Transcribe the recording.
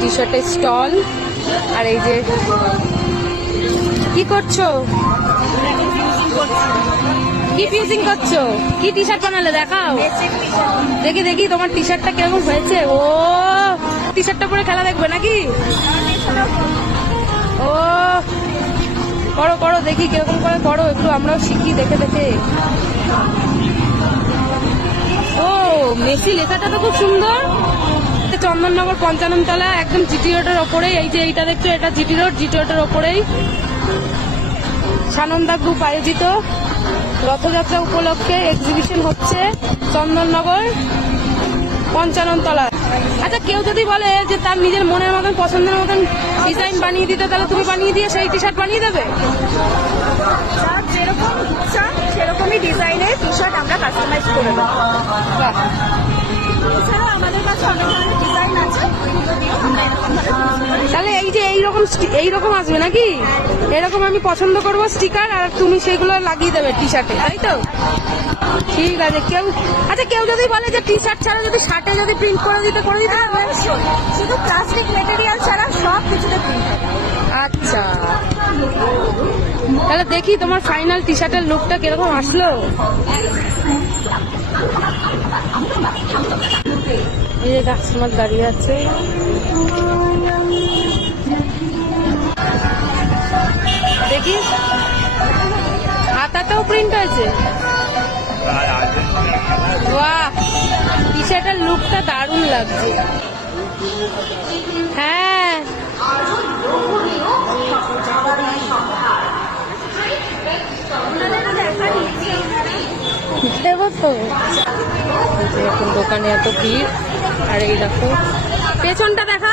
টি শার্টের স্টল। আর এই যে কি করছো, কি ফিউজিং করছো, কি টি শার্ট বানালে দেখাও দেখি দেখি তোমার টি শার্টটা কিরকম হয়েছে। ও টি শার্টটা পরে খেলা দেখবে নাকি? ও করো করো দেখি কিরকম করে করো, একটু আমরাও শিখি দেখে দেখে। ও মেসি লেখাটা তো খুব সুন্দর। চন্দননগর ৫৫ তলা, একদম জিটি রোডের ওপরেই। এই যে এইটা দেখছো, এটা জিটি রোড, জিটি রোডের ওপরেই সানন্দা গ্রুপ আয়োজিত রথযাত্রা উপলক্ষে এক্সিবিশন হচ্ছে চন্দননগর ৫৫ তলা। আচ্ছা, কেউ যদি বলে যে তার নিজের মনের মতন পছন্দের মতন ডিজাইন বানিয়ে দিতে, তাহলে তুমি বানিয়ে দিয়ে সেই টি শার্ট বানিয়ে দেবে? যেরকম ইচ্ছা সেরকমই ডিজাইনের টি শার্ট আমরা কাস্টমাইজ করে দেবো। এছাড়াও আমাদের কাছে অনেক ধরনের ডিজাইন আছে, তাহলে এই যে এইরকম আসবে নাকি? এরকম আমি পছন্দ করবো স্টিকার, আর তুমি সেগুলো লাগিয়ে দেবে টি শার্টে, তাই তো? ঠিক আছে। কেউ যদি বলে যে টি শার্ট ছাড়া যদি শার্টে যদি প্রিন্ট করে দিতে পারবে? শুধু প্লাস্টিক মেটেরিয়াল ছাড়া সব কিছুতে প্রিন্ট হবে। আচ্ছা, তাহলে দেখি তোমার ফাইনাল টি শার্টের লুকটা কিরকম আসলো। এই যে কাস্টমার দাঁড়িয়ে আছে। দেখি হাতাতেও প্রিন্ট হয়েছে। বাহ, টি শার্টের লুকটা দারুণ লাগছে। হ্যাঁ, দেবো তো। এখন দোকানে এত ভিড়, আর এই দেখো পেছনটা দেখা।